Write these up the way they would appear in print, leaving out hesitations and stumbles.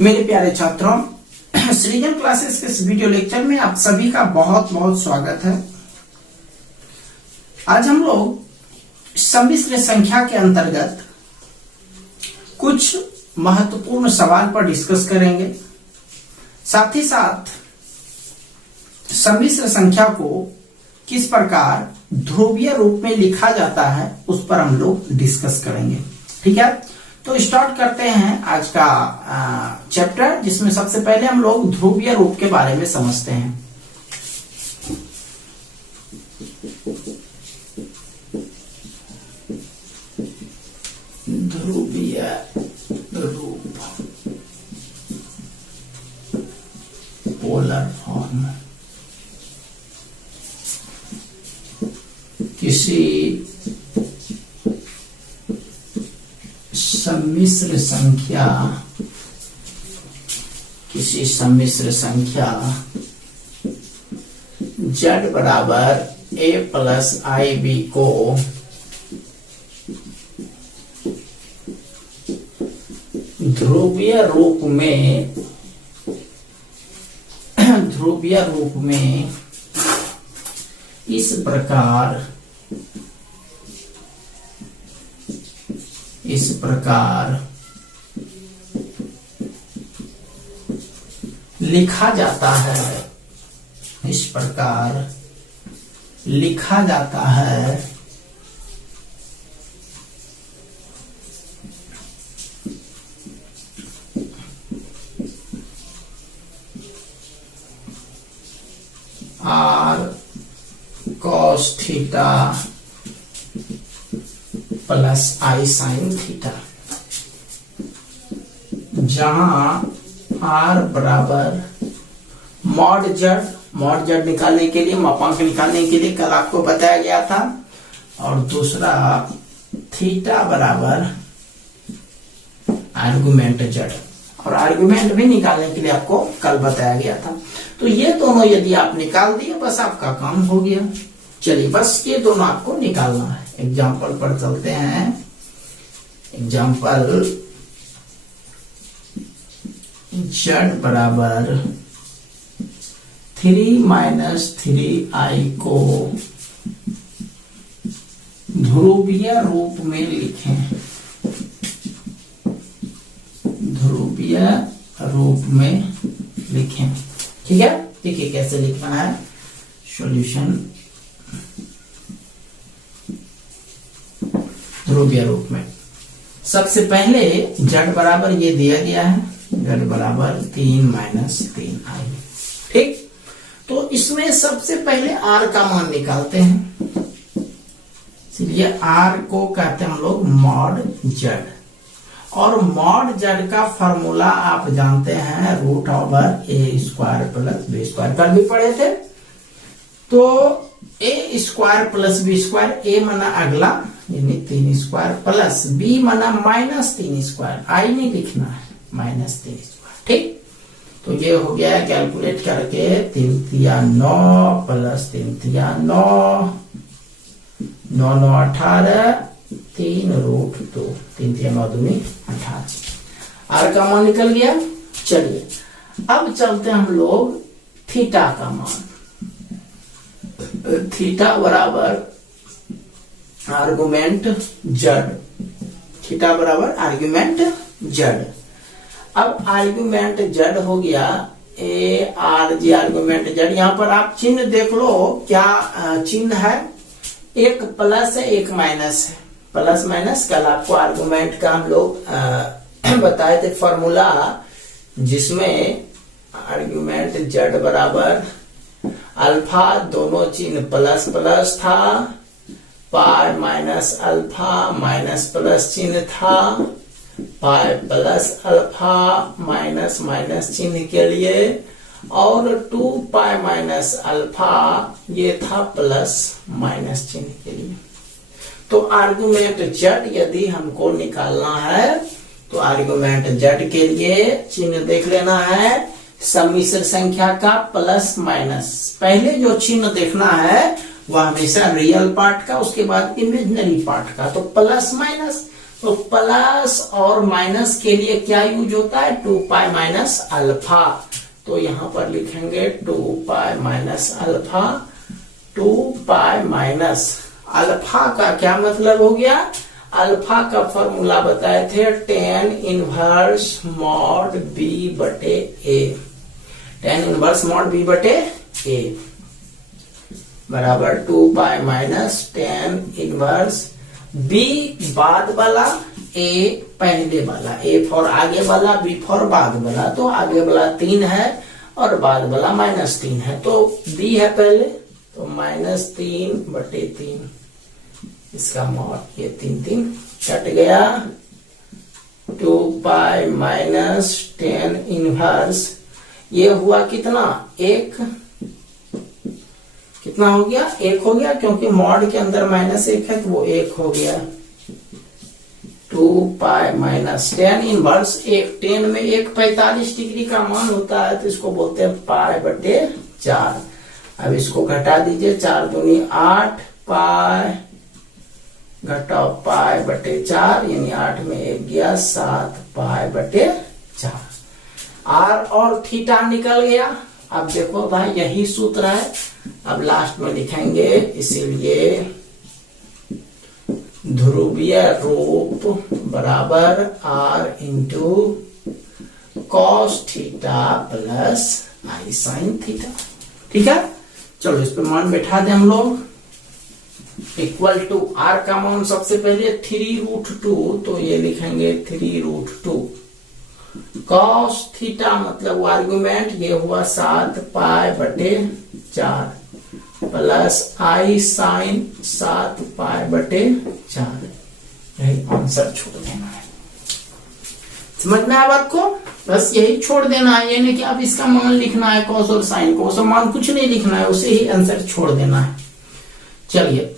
मेरे प्यारे छात्रों, सृजन क्लासेस के इस वीडियो लेक्चर में आप सभी का बहुत बहुत स्वागत है। आज हम लोग सम्मिश्र संख्या के अंतर्गत कुछ महत्वपूर्ण सवाल पर डिस्कस करेंगे। साथ ही साथ सम्मिश्र संख्या को किस प्रकार ध्रुवीय रूप में लिखा जाता है उस पर हम लोग डिस्कस करेंगे। ठीक है, तो स्टार्ट करते हैं आज का चैप्टर, जिसमें सबसे पहले हम लोग ध्रुवीय रूप के बारे में समझते हैं। ध्रुवीय रूप, पोलर फॉर्म, किसी सम्मिश्र संख्या z बराबर a प्लस ib को ध्रुवीय रूप में इस प्रकार लिखा जाता है। इस प्रकार लिखा जाता है r cos theta plus i sin theta, जहां r बराबर मॉड जेड निकालने के लिए, मापांक निकालने के लिए कल आपको बताया गया था, और दूसरा थीटा बराबर आर्गुमेंट जेड, और आर्गुमेंट भी निकालने के लिए आपको कल बताया गया था। तो ये दोनों यदि आप निकाल दिए बस आपका काम हो गया। चलिए, बस ये दोनों आपको निकालना है। एग्जाम्पल पर चलते हैं। एग्जाम्पल, z बराबर 3 माइनस 3i को ध्रुवीय रूप में लिखें। ध्रुवीय रूप में लिखें। ठीक है, देखिए कैसे लिखना है। सॉल्यूशन ध्रुवीय रूप में। सबसे पहले z बराबर ये दिया गया है, z बराबर 3 माइनस 3i। ठीक, तो इसमें सबसे पहले r का मान निकालते हैं। इसलिए r को कहते हैं हम लोग मॉड z, और मॉड z का फॉर्मूला आप जानते हैं √a² प्लस b²। कल भी पढ़े थे। तो a² प्लस b², a माना अगला यानी 3² प्लस b माना माइनस 3², i नहीं लिखना है, माइनस 3²। ठीक, तो ये हो गया कैलकुलेट करके 3 तिया 9 प्लस 3 तिया 9, 9 9 18, 3√2, 3 तिया 9 दूनी 18। आर का मान निकल गया। चलिए अब चलते हैं हम लोग थीटा का मान। थीटा बराबर आर्गुमेंट जेड, थीटा बराबर आर्गुमेंट जेड। अब आर्गुमेंट जेड हो गया A R G argument Z. यहां पर आप चिन्ह देख लो, क्या चिन्ह है, एक प्लस है एक माइनस है। प्लस माइनस कल आपको आर्गुमेंट का हम लोग बताए थे फॉर्मूला, जिसमें आर्गुमेंट जेड बराबर अल्फा, दोनों चिन्ह प्लस प्लस था, pi minus alpha minus plus चिन्ह था, pi plus alpha minus minus चिन्ह के लिए, और 2 पाई माइनस अल्फा ये था प्लस माइनस चिन्ह के लिए। तो आर्गुमेंट जेड यदि हमको निकालना है तो आर्गुमेंट जेड के लिए चिन्ह देख लेना है सम्मिश्र संख्या का प्लस माइनस। पहले जो चिन्ह देखना है वह हमेशा रियल पार्ट का, उसके बाद इमेजिनरी पार्ट का। तो प्लस माइनस तो प्लस और माइनस के लिए क्या यूज होता है, 2 पाई माइनस अल्फा। तो यहां पर लिखेंगे 2 pi minus alpha. 2 pi minus alpha का क्या मतलब हो गया, अल्फा का फॉर्मूला बताए थे tan इनवर्स मॉड b बटे a। tan inverse mod b बटे a बराबर 2 pi minus tan inverse b बाद वाला, a पहले वाला, a फॉर आगे वाला, b फॉर बाद वाला। तो आगे वाला 3 है और बाद वाला -3 है, तो b है पहले, तो -3 बटे 3 इसका मॉड, ये 3 कट गया। 2 पाई माइनस tan इनवर्स, ये हुआ कितना, 1, कितना हो गया, 1 हो गया, क्योंकि मॉड के अंदर -1 है तो वो 1 हो गया। 2 पाई माइनस tan इनवर्स, एक tan में 1 45 डिग्री का मान होता है, तो इसको बोलते हैं पाई बटे 4। अब इसको घटा दीजिए, 4 दूनी 8 पाई घटाओ पाई बटे 4, यानी 8 में 1 गया, 7 पाई बटे 4। आर और थीटा निकल गया। अब देखो भाई यही सूत्र है, अब लास्ट में लिखेंगे, इसीलिए ध्रुवीय रूप बराबर r into cos theta plus i sine theta. ठीक है, चलो इस पे मान बैठा दें हम लोग। इक्वल टू r का मान सबसे पहले 3√2, तो ये लिखेंगे 3√2। कॉस थीटा मतलब आर्गुमेंट, ये हुआ 7 पाई बटे 4 प्लस आई साइन 7 पाई बटे 4। यही आंसर छोड़ देना है। समझ में आया बात को, बस यही छोड़ देना है, ये नहीं कि अब इसका मान लिखना है कॉस और साइन को, सब मान कुछ नहीं लिखना है, उसे ही आंसर छोड़ देना है। चलिए,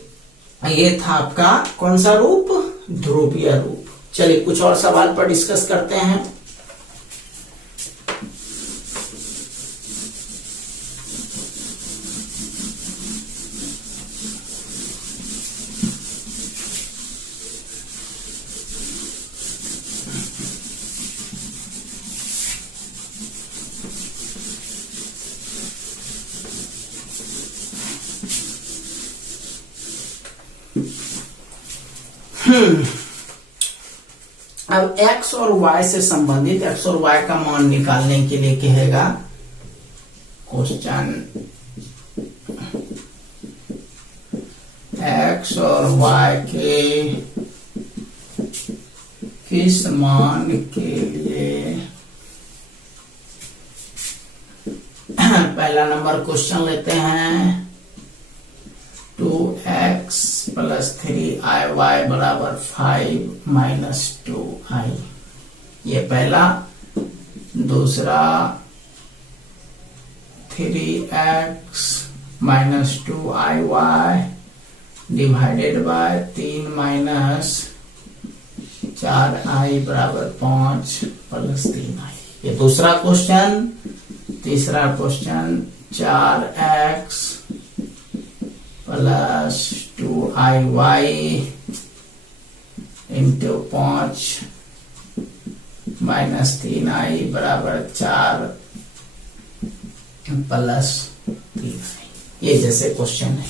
ये था आपका कौन सा रूप, ध्रुवीय रूप। चलिए कुछ और सवाल पर डिस्कस करते हैं। अब x और y से संबंधित x और y का मान निकालने के लिए कहेगा क्वेश्चन, x और y के किस मान के लिए, पहला नंबर क्वेश्चन लेते हैं, 2x प्लस 3iy बराबर 5 माइनस 2i, ये पहला। दूसरा 3x minus 2iy divided by 3 minus 4i बराबर 5 प्लस 3i, ये दूसरा क्वेश्चन। तीसरा question 4x plus 2iy into 5 minus 3i बराबर 4 प्लस 3i, ये जैसे क्वेश्चन है।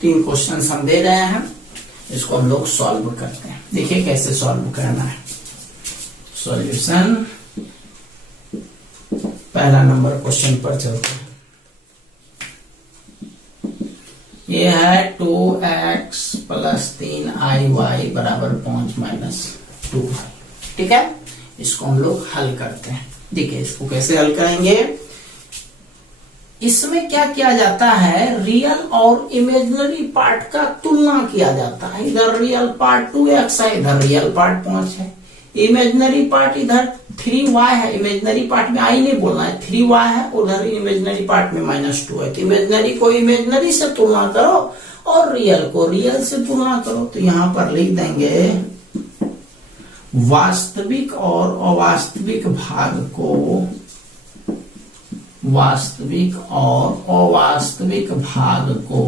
3 क्वेश्चन हम दे रहे हैं, इसको हम लोग सॉल्व करते हैं। देखिए कैसे सॉल्व करना है। सॉल्यूशन, पहला नंबर क्वेश्चन पर चलते हैं। ये है 2x प्लस 3iy बराबर 5 माइनस 2i। ठीक है, इसको हम लोग हल करते हैं। ठीक है, इसको कैसे हल करेंगे, इसमें क्या किया जाता है, रियल और इमेजिनरी पार्ट का तुलना किया जाता है। इधर रियल पार्ट 2x है, इधर रियल पार्ट 5 है। इमेजिनरी पार्ट इधर 3y है, इमेजिनरी पार्ट में आई नहीं बोलना है, 3y है, उधर इमेजिनरी पार्ट में -2 है। तो इमेजिनरी को इमेजिनरी से तुलना करो और रियल को रियल से तुलना करो। तो यहां पर लिख देंगे वास्तविक और अवास्तविक भाग को, वास्तविक और अवास्तविक भाग को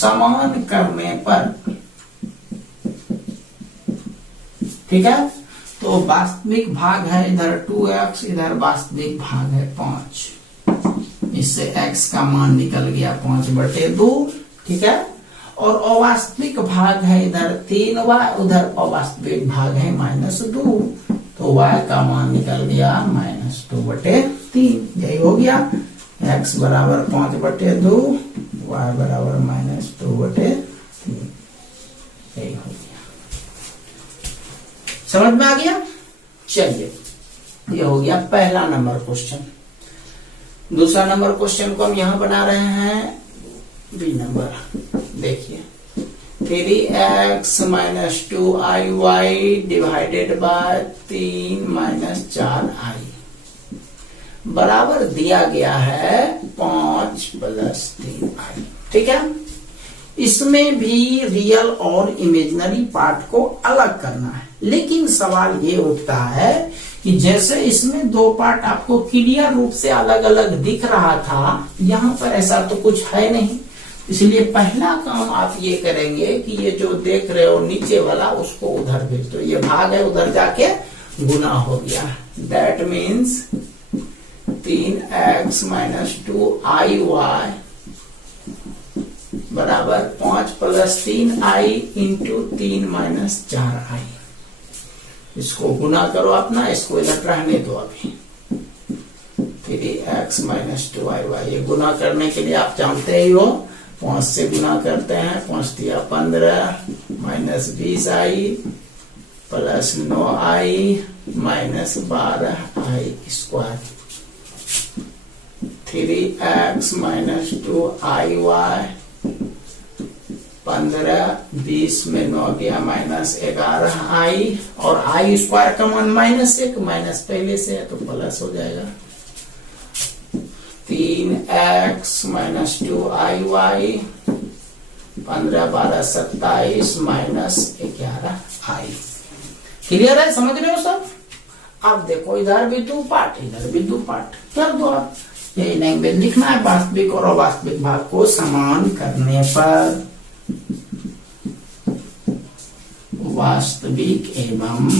समान करने पर, ठीक है, तो वास्तविक भाग है इधर 2x, इधर वास्तविक भाग है 5, इससे x का मान निकल गया 5/2, ठीक है। और अवास्तविक भाग है इधर 3y, उधर अवास्तविक भाग है -2, तो y का मान निकल गया -2/3, यही हो गया। x बराबर 5/2, y बराबर -2/3, यही हो गया। समझ में आ गया? चलिए, ये हो गया पहला नंबर क्वेश्चन। दूसरा नंबर क्वेश्चन को हम यहां बना रहे हैं बी नंबर। देखिए 3x - 2iy divided by 3 - 4i बराबर दिया गया है 5 + 3i, ठीक है। इसमें भी रियल और इमेजिनरी पार्ट को अलग करना है, लेकिन सवाल ये उठता है कि जैसे इसमें दो पार्ट आपको क्लियर रूप से अलग अलग दिख रहा था, यहाँ पर ऐसा तो कुछ है नहीं। इसलिए पहला काम आप ये करेंगे कि ये जो देख रहे हो नीचे वाला, उसको उधर भेज दो। ये भाग है, उधर जाके गुना हो गया। दैट मीन्स 3x - 2iy बराबर 5 + 3i × 3 - 4i। इसको गुना करो अपना, इसको इधर रहने दो अभी। 3x - 2iy, ये गुना करने के लिए आप जानते ही हो, 5 से गुना करते हैं, 5 × 15 -20i + 9i - 12i²। 3x - 2iy 15, 20 में 9 गया -11i, और i² का मान -1, माइनस पहले से है तो प्लस हो जाएगा। 3x - 2iy 15, 12, 27 -11i। क्लियर है? समझ रहे हो सब? अब देखो इधर भी 2 पार्ट, इधर भी 2 पार्ट कर दो आप। यही लैंग्वेज लिखना है। वास्तविक और अवास्तविक भाग को समान करने पर वास्तविक एवं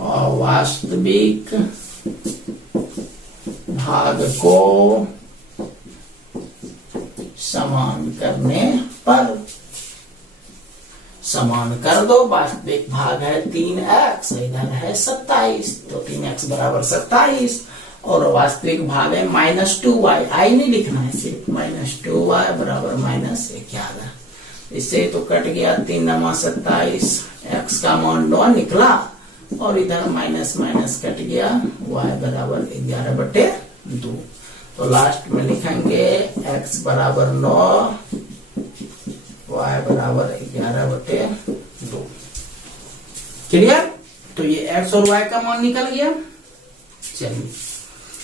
अवास्तविक भाग को समान करने पर, समान कर दो। वास्तविक भाग है 3x, इधर है 27, तो 3x बराबर 27, और वास्तविक भाग है -2y, आई नहीं लिखना है, सिर्फ -2y बराबर -11। इससे तो कट गया 3 - 27, x का मान 9 निकला, और इधर माइनस माइनस कट गया, y बराबर 11/2। तो लास्ट में लिखेंगे x बराबर 9, y बराबर 11/2। क्लियर? तो ये x और y का मान निकल गया। चलिए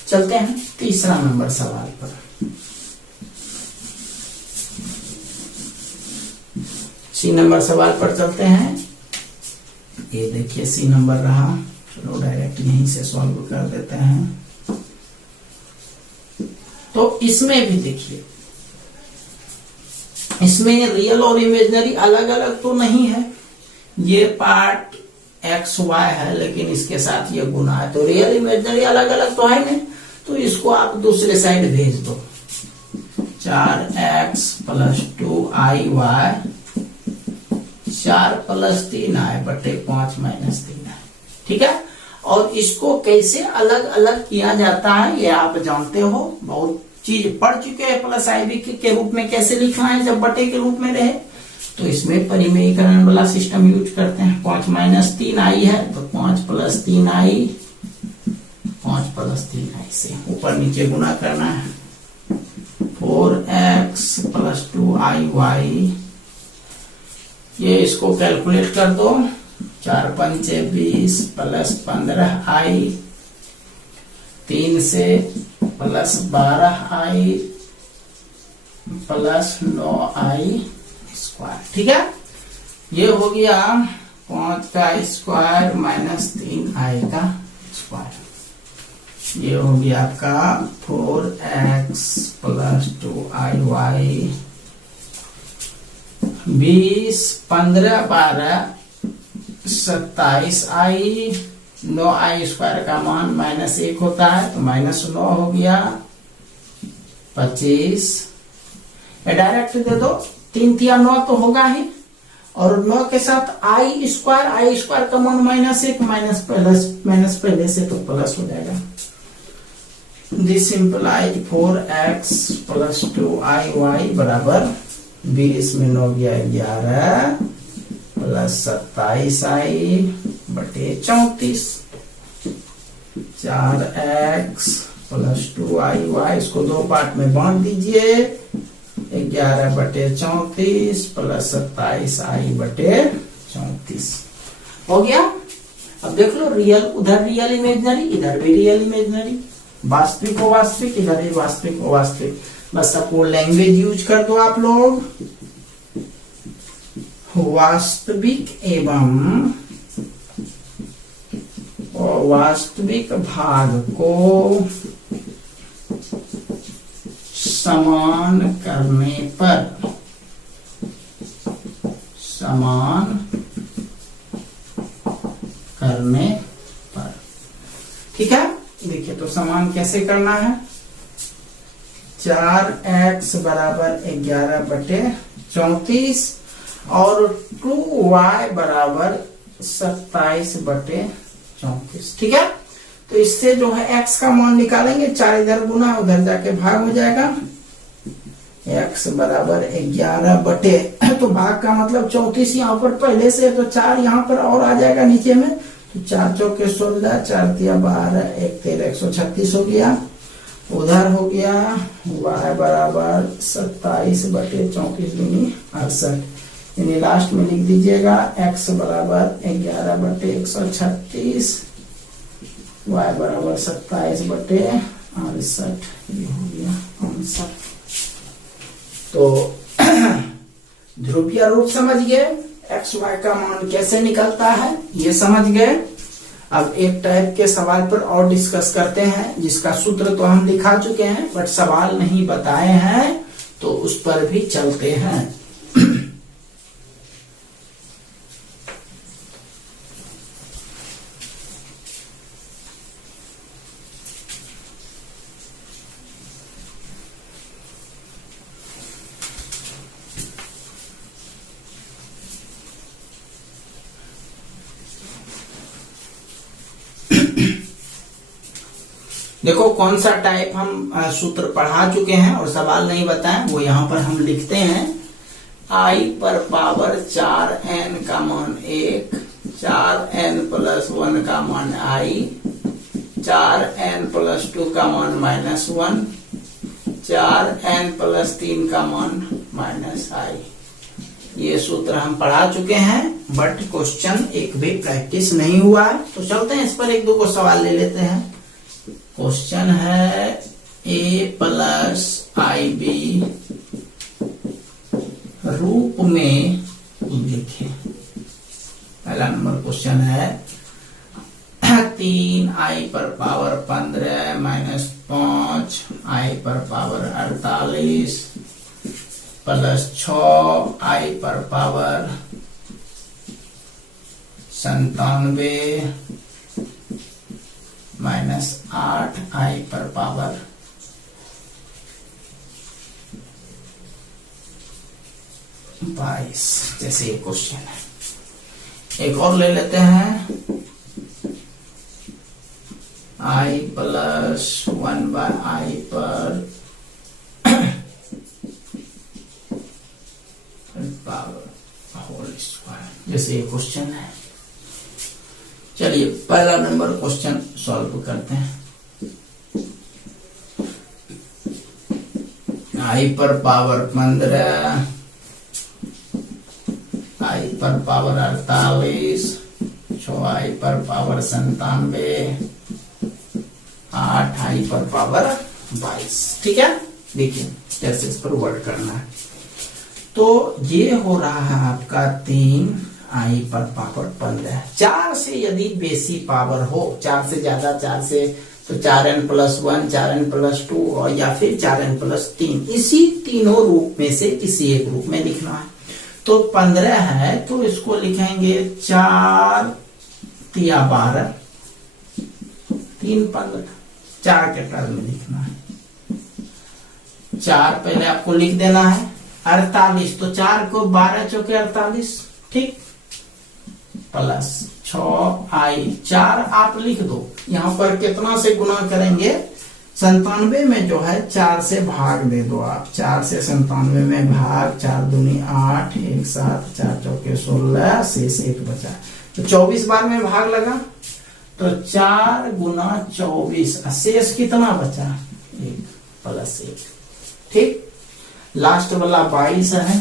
चलते हैं तीसरा नंबर सवाल पर। सी नंबर सवाल पर चलते हैं। ये देखिए सी नंबर रहा, चलो डायरेक्ट यहीं से सॉल्व कर देते हैं। तो इसमें भी देखिए, इसमें रियल और इमेजिनरी अलग अलग तो नहीं है। ये पार्ट एक्स वाई है, लेकिन इसके साथ ये गुना है, तो रियल इमेजिनरी अलग अलग तो है नहीं। तो इसको आप दूसरे साइड भेज दो। 4x + 2iy 4 + 3i बटे 5 - 3i, ठीक है। और इसको कैसे अलग अलग किया जाता है ये आप जानते हो, बहुत चीज पढ़ चुके हैं। प्लस आईबी के रूप में कैसे लिखना है जब बटे के रूप में रहे, तो इसमें परिमेयीकरण वाला सिस्टम यूज करते हैं। 5 - 3i है तो 5 + 3i, 5 + 3i से ऊपर नीचे गुना करना है। 4x + 2iy, ये इसको कैलकुलेट कर दो। 4 × 5 = 20 + 15i, 3 से +12i + 9i², ठीक है। ये हो गया 5 का स्क्वायर -3i का स्क्वायर। ये हो गया आपका 4x + 2iy 20, 15, 12, 27 आई, 9 आई स्क्वायर का मान -1 होता है तो -9 हो गया, 25। डायरेक्ट दे दो, 3 तिया 9 तो होगा ही, और 9 के साथ आई स्क्वायर का मान -1, माइनस पहले से तो प्लस हो जाएगा। दिस इंप्लाइज 4x + 2iy बराबर 20 में 9 गया 11 + 27i बटे 34, 4x + 2iy, इसको 2 पार्ट में बांट दीजिए, 11 बटे 34 + 27i बटे 34 हो गया। अब देख लो, रियल उधर रियल इमेजनरी, इधर भी रियल इमेजनरी, वास्तविक को वास्तविक, इधर भी वास्तविक को वास्तविक, बस सबको लैंग्वेज यूज कर दो आप लोग। वास्तविक एवं अवास्तविक भाग को समान करने पर, ठीक है। देखिए तो समान कैसे करना है, 4x बराबर 11 बटे 34 और 2y बराबर 27 बटे 34, ठीक है। तो इससे जो है x का मान निकालेंगे, 4 इधर गुना उधर जाके भाग हो जाएगा, x बराबर 11 बटे, तो भाग का मतलब 34 यहाँ पर पहले से, तो 4 यहाँ पर और आ जाएगा नीचे में, तो 4 चौके 16, 4 तिया 12, 1 13, 136 हो गया। उधर हो गया y बराबर 27 बटे 34 दूनी 68, यानी लास्ट में लिख दीजिएगा x बराबर 11 बटे 136, y बराबर 27 बटे 68, ये हो गया 68। तो ध्रुवीय रूप समझ गए, एक्स वाई का मान कैसे निकलता है ये समझ गए। अब एक टाइप के सवाल पर और डिस्कस करते हैं, जिसका सूत्र तो हम दिखा चुके हैं बट सवाल नहीं बताए हैं, तो उस पर भी चलते हैं। देखो कौन सा टाइप हम सूत्र पढ़ा चुके हैं और सवाल नहीं बताएं, वो यहाँ पर हम लिखते हैं। i पर पावर 4n का मान 1, 4n + 1 का मान i, 4n + 2 का मान -1, 4n + 3 का मान -i। ये सूत्र हम पढ़ा चुके हैं बट क्वेश्चन एक भी प्रैक्टिस नहीं हुआ है, तो चलते हैं इस पर एक दो को सवाल ले लेते हैं। क्वेश्चन है a + ib रूप में लिखें। पहला नंबर क्वेश्चन है 3i पर पावर 15 - 5 i पर पावर 48 + 6i पर पावर 97 -8i पर पावर 22, जैसे ये क्वेश्चन है। एक और ले लेते हैं i + 1/i पर पावर होल स्क्वायर, जैसे ये क्वेश्चन है। चलिए पहला नंबर क्वेश्चन सॉल्व करते हैं। i पर पावर 15, i पर पावर 48, 6i पर पावर 97, 8i पर पावर 22, ठीक है। देखिए कैसे इस पर वर्क करना है। तो ये हो रहा है आपका 3i पर पावर 15। 4 से यदि बेसी पावर हो, 4 से ज्यादा, 4 से तो 4n + 1, 4n + 2 और या फिर 4n + 3, इसी तीनों रूप में से किसी एक रूप में लिखना है। तो 15 है तो इसको लिखेंगे 4 तिया 12, 3 15, 4 के टर्म में लिखना है। 4 पहले आपको लिख देना है, 48 तो 4 को 12 चौके 48, ठीक, प्लस 6i 4 आप लिख दो। यहां पर कितना से गुना करेंगे, 97 में जो है 4 से भाग दे दो आप, 4 से 97 में भाग, 4 दूनी 8, 1 7, 4 चौके 16, शेष 1 बचा, तो 24 बार में भाग लगा, तो 4 गुना 24, शेष कितना बचा, 1 प्लस 1, ठीक। लास्ट वाला 22 है,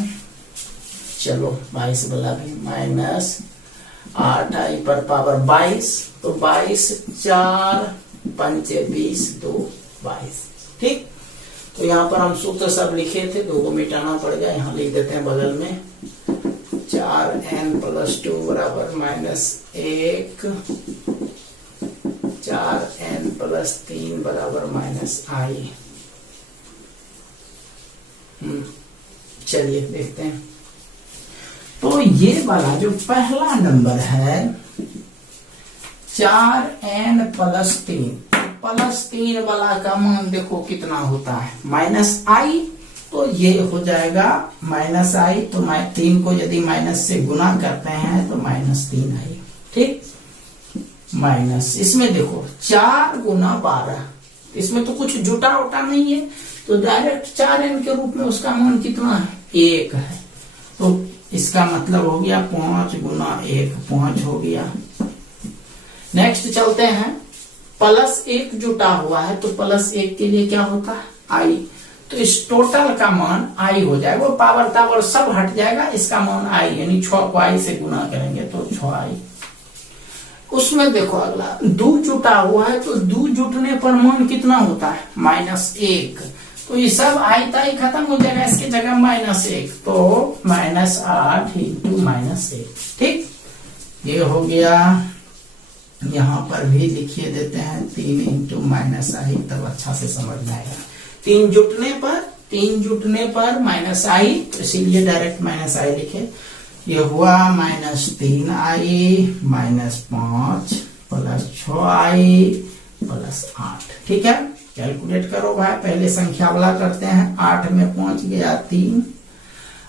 चलो 22 वाला भी माइनस 8i पर पावर 22, तो 22 4 5 20 2 22, ठीक। तो यहाँ पर हम सूत्र सब लिखे थे, 2 को मिटाना पड़ेगा, यहाँ लिख देते हैं बगल में, 4n+2 बराबर -1, 4n+3 बराबर -i। चलिए देखते हैं। तो ये वाला जो पहला नंबर है 4n+3, +3 वाला का मान देखो कितना होता है, -i, तो ये हो जाएगा -i, तो 3 को यदि माइनस से गुना करते हैं तो -3i, ठीक, माइनस, इसमें देखो 4 गुना 12, इसमें तो कुछ जुटा उटा नहीं है, तो डायरेक्ट 4n के रूप में उसका मान कितना है, 1 है, तो इसका मतलब हो गया 5 गुना 1, 5 हो गया। नेक्स्ट चलते हैं, +1 जुटा हुआ है, तो +1 के लिए क्या होता है, i, तो इस टोटल का मान i हो जाएगा, वो पावर टावर सब हट जाएगा, इसका मान i, यानी 6 को i से गुना करेंगे तो 6i। उसमें देखो अगला 2 जुटा हुआ है, तो 2 जुटने पर मान कितना होता है, -1, तो ये सब आई ताई खत्म हो जाएगा, इसके जगह -1, तो -8 इंटू -1, ठीक, ये हो गया। यहाँ पर भी लिखिए देते हैं 3 इंटू -i, तब अच्छा से समझ में आएगा। 3 जुटने पर -i, तो इसीलिए डायरेक्ट -i लिखे, ये हुआ -3i -5 प्लस 6i प्लस 8, ठीक है। कैलकुलेट करो भाई, पहले संख्या वाला करते हैं, 8 में 5 गया 3,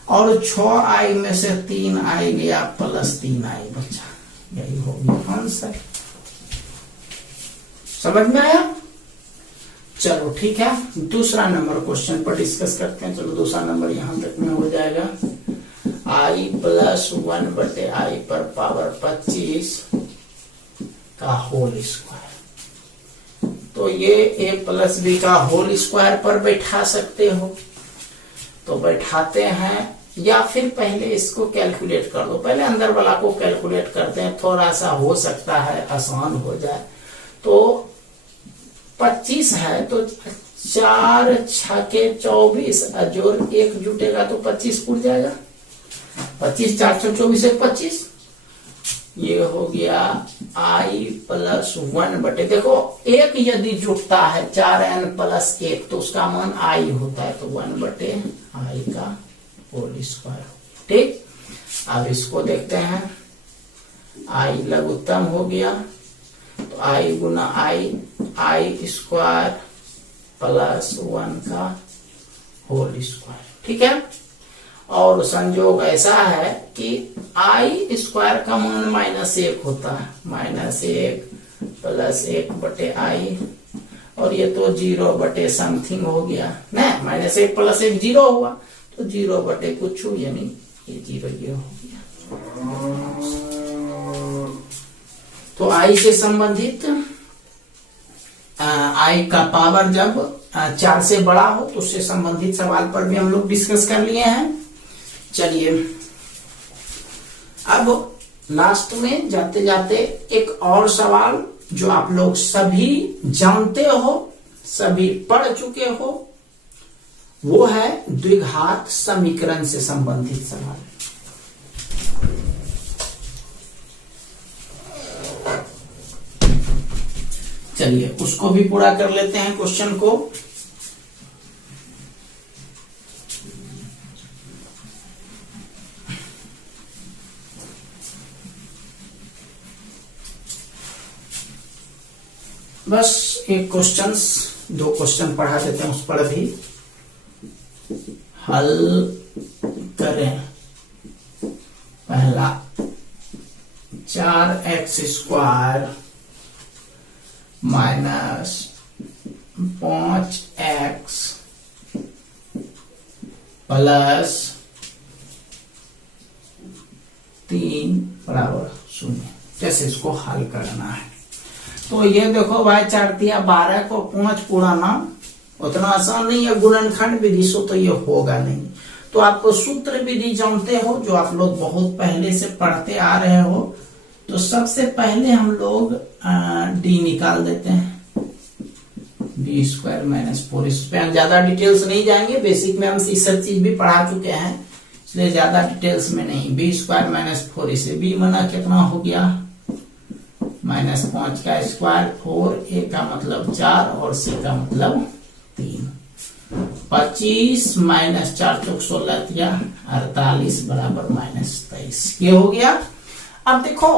और 6i में से 3i गया +3i बचा, यही हो गया आंसर। समझ में आया? चलो ठीक है, दूसरा नंबर क्वेश्चन पर डिस्कस करते हैं। चलो दूसरा नंबर यहां तक में हो जाएगा, i + 1/i पर पावर 25 का होल स्क्वायर। तो ये a + b का होल स्क्वायर पर बैठा सकते हो, तो बैठाते हैं, या फिर पहले इसको कैलकुलेट कर दो, पहले अंदर वाला को कैलकुलेट करते हैं, थोड़ा सा हो सकता है आसान हो जाए। तो 25 है, तो 4 6 24, जोड़ 1 जुटेगा तो 25 उड़ जाएगा, 25 4 24 1 25, ये हो गया i + 1/, देखो 1 यदि जुटता है 4n+1 तो उसका मान i होता है, तो 1/i का होल स्क्वायर, ठीक। अब इसको देखते हैं, i लघुत्तम हो गया, तो i गुना i स्क्वायर + 1 का होल स्क्वायर, ठीक है। और संयोग ऐसा है कि i स्क्वायर का मान -1 होता है, -1 + 1/i, और ये तो 0 समथिंग हो गया ना, -1 + 1 0 हुआ, तो 0 कुछ, यानी ये 0 ये हो गया। तो i से संबंधित i का पावर जब 4 से बड़ा हो तो उससे संबंधित सवाल पर भी हम लोग डिस्कस कर लिए हैं। चलिए अब लास्ट में जाते जाते एक और सवाल जो आप लोग सभी जानते हो, सभी पढ़ चुके हो, वो है द्विघात समीकरण से संबंधित सवाल। चलिए उसको भी पूरा कर लेते हैं क्वेश्चन को। बस एक क्वेश्चंस, 2 क्वेश्चन पढ़ा देते हैं, उस पर भी हल करें। पहला 4x² माइनस 5x प्लस 3 बराबर 0। कैसे इसको हल करना है? तो ये देखो भाई 4 तिया 12 को 5 पूरा नाम, उतना आसान नहीं है। गुणनखंड विधि से तो ये होगा नहीं। तो आपको सूत्र विधि जानते हो, जो आप लोग बहुत पहले से पढ़ते आ रहे हो। तो सबसे पहले हम लोग डी निकाल देते हैं, b² - 4। इस पे हम ज्यादा डिटेल्स नहीं जाएंगे, बेसिक में हम ये सब चीज भी पढ़ा चुके हैं, इसलिए ज्यादा डिटेल्स में नहीं। b² - 4, इसे b मना कितना हो गया -5 का स्क्वायर, 4 a का मतलब 4 और c का मतलब 3। 25 - 4 × 16 या 48 बराबर -23। ये हो गया। अब देखो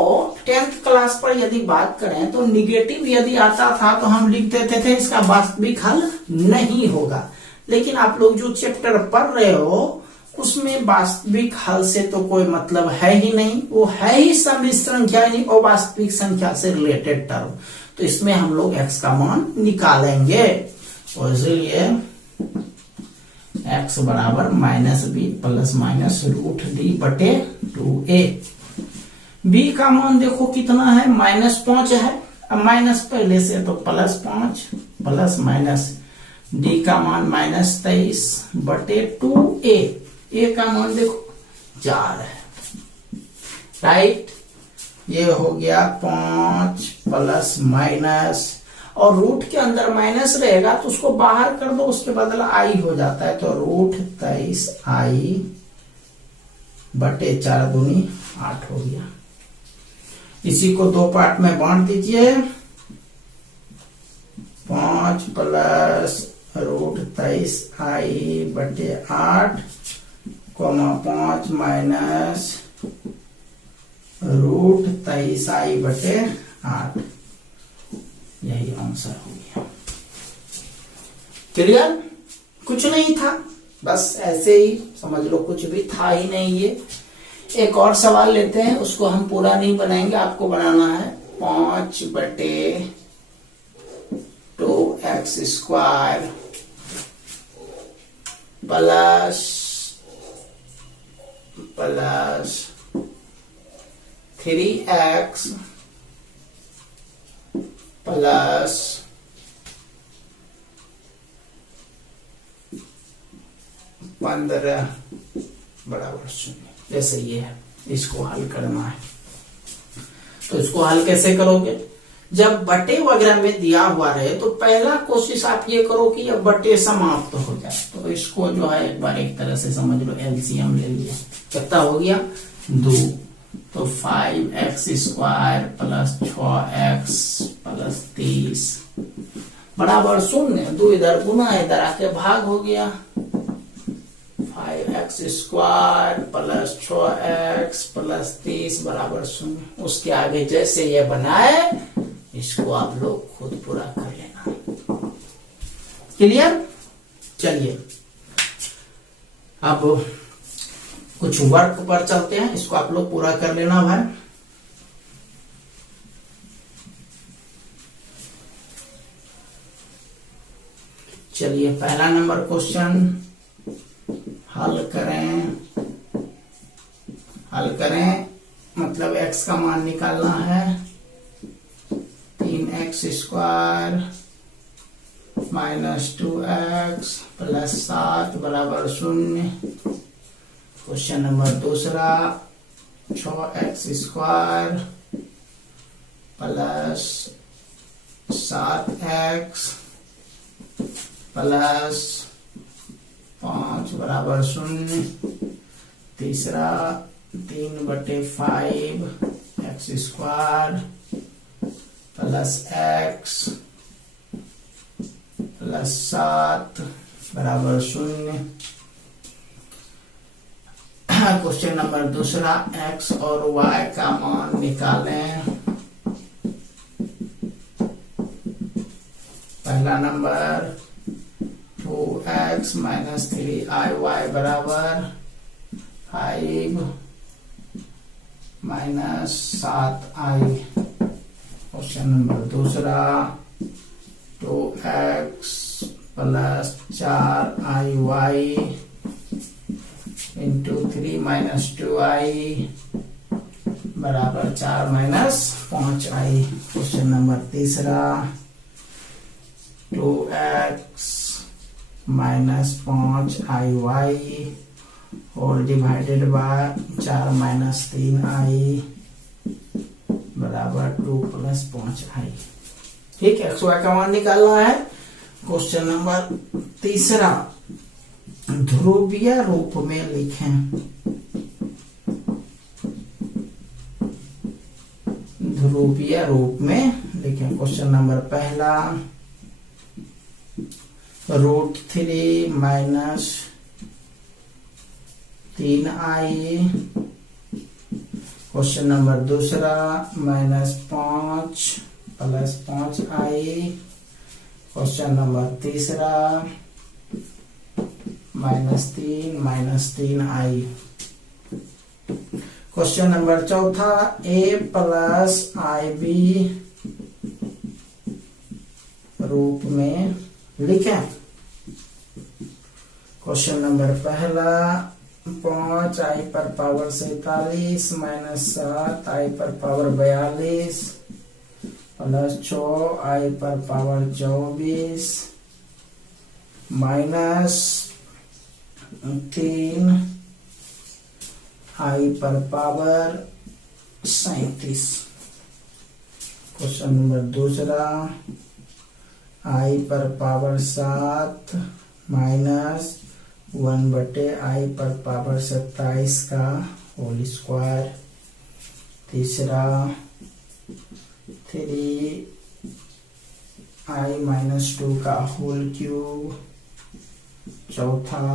10th क्लास पर यदि बात करें तो निगेटिव यदि आता था तो हम लिख देते थे इसका वास्तविक हल नहीं होगा। लेकिन आप लोग जो चैप्टर पढ़ रहे हो उसमें वास्तविक हल से तो कोई मतलब है ही नहीं, वो है ही सम्मिश्र संख्या नहीं और वास्तविक संख्या से रिलेटेड टर्म। तो इसमें हम लोग x का मान निकालेंगे, और इसलिए x बराबर -b plus minus √d/2a। b का मान देखो कितना है, -5 है। अब माइनस पहले से तो +5 प्लस माइनस d का मान -23/2a। a का मान देखो 4 है, राइट। ये हो गया 5 प्लस माइनस, और रूट के अंदर माइनस रहेगा तो उसको बाहर कर दो, उसके बदला i हो जाता है। तो √23i/4 दूनी 8 हो गया। इसी को 2 पार्ट में बांट दीजिए। 5 प्लस √23i/8 5 माइनस √23i/8। यही आंसर हो गया। क्लियर? कुछ नहीं था, बस ऐसे ही समझ लो, कुछ भी था ही नहीं। ये एक और सवाल लेते हैं, उसको हम पूरा नहीं बनाएंगे, आपको बनाना है। 5/2x² प्लस 3x प्लस 15 बराबर 0। जैसे ये है, इसको हल करना है। तो इसको हल कैसे करोगे? जब बटे वगैरह में दिया हुआ रहे तो पहला कोशिश आप ये करो कि अब बटे समाप्त हो जाए। तो इसको जो है एक बार एक तरह से समझ लो, एलसीएम ले लिया। कितना हो गया? 2। तो 5x² प्लस 6x प्लस 30 बराबर 0। 2 इधर गुना, इधर आके भाग हो गया। 5x² प्लस 6x प्लस 30 बराबर 0। उसके आगे जैसे ये बनाए, इसको आप लोग खुद पूरा कर लेना। क्लियर? चलिए अब कुछ वर्क पर चलते हैं, इसको आप लोग पूरा कर लेना भाई। चलिए पहला नंबर क्वेश्चन हल करें मतलब x का मान निकालना है। 3x² - 2x प्लस 7 बराबर 0। क्वेश्चन नंबर दूसरा 6x² प्लस 7x प्लस 5 बराबर 0। तीसरा 3/5 x² प्लस x प्लस 7 बराबर 0। क्वेश्चन नंबर दूसरा x और y का मान निकालें। पहला नंबर 2x माइनस 3iy बराबर 5 माइनस 7i। क्वेश्चन नंबर दूसरा 2x plus 4iy into 3 minus 2i बराबर 4 माइनस 5i। क्वेश्चन नंबर तीसरा 2x माइनस 5iy और डिवाइडेड बाय 4 माइनस 3i बराबर 2 प्लस 5i। ठीक है, x y का मान निकालना है। क्वेश्चन नंबर तीसरा ध्रुवीय रूप में लिखें। ध्रुवीय रूप में लिखें। क्वेश्चन नंबर पहला √3 माइनस 3i। क्वेश्चन नंबर दूसरा -5 प्लस 5i। क्वेश्चन नंबर तीसरा -3 माइनस 3i। क्वेश्चन नंबर चौथा a प्लस ib रूप में लिखें। क्वेश्चन नंबर पहला 5i पर पावर 47 माइनस 7i पर पावर 42 प्लस 6i पर पावर 24 माइनस 3i पर पावर 37। क्वेश्चन नंबर दूसरा i पर पावर 7 माइनस 1/i पर पावर 27 का होल स्क्वायर। तीसरा 3i माइनस 2 का होल क्यूब। चौथा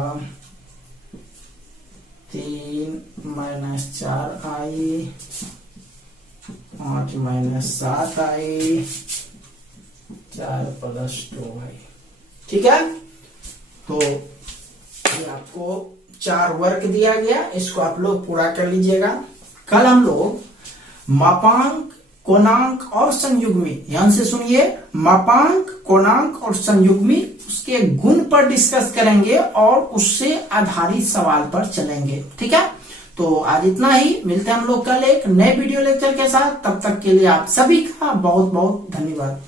3 minus 4i 5 minus 7i 4 plus 2i। ठीक है, तो ये आपको 4 वर्क दिया गया, इसको आप लोग पूरा कर लीजिएगा। कल हम लोग मापांक, कोणांक और संयुग्मी, ध्यान से सुनिए, मापांक, कोणांक और संयुग्मी उसके गुण पर डिस्कस करेंगे और उससे आधारित सवाल पर चलेंगे। ठीक है, तो आज इतना ही। मिलते हैं हम लोग कल एक नए वीडियो लेक्चर के साथ। तब तक के लिए आप सभी का बहुत बहुत धन्यवाद।